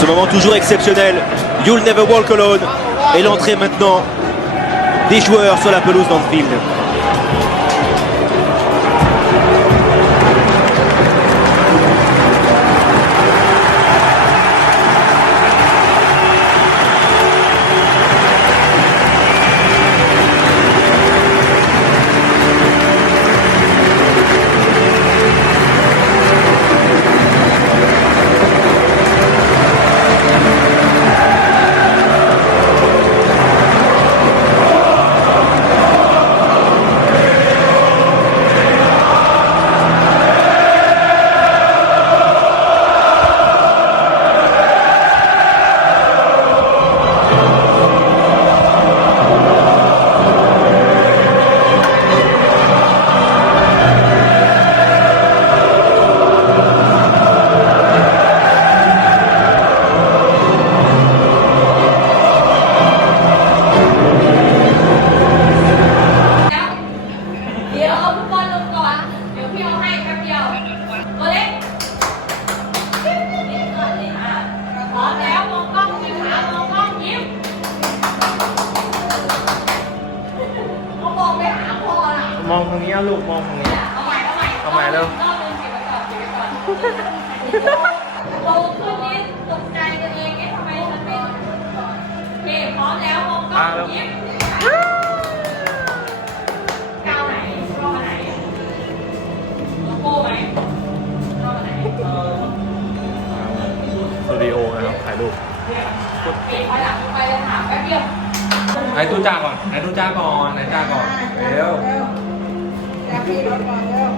Ce moment toujours exceptionnel. You'll never walk alone. Et l'entrée maintenant des joueurs sur la pelouse d'Anfield. เดี๋ยวเอาฟุตบอลลงก่อน เดี๋ยวพี่เอาให้แป๊บเดียว ตัวเล็กนิดก่อนนิดอะพร้อมแล้วมองกล้องยิ้มหามองกล้องยิ้มเขามองไปหาพ่อน่ะมองตรงนี้ลูกมองตรงนี้ เอาใหม่เอาใหม่เอาใหม่เร็ว รอบนึงเก็บไว้ก่อนเก็บไว้ก่อนโตขึ้นนี้ตกใจตัวเองเอ๊ะทำไมฉันไม่โอเคพร้อมแล้วมองกล้องยิ้ม ลังไปเลยถามแป๊บเดียวไหนตู้จ้าก่อนไหนตู้จ้าก่อนไหนจ้าก่อนเร็วจับพี่รถก่อนเร็ว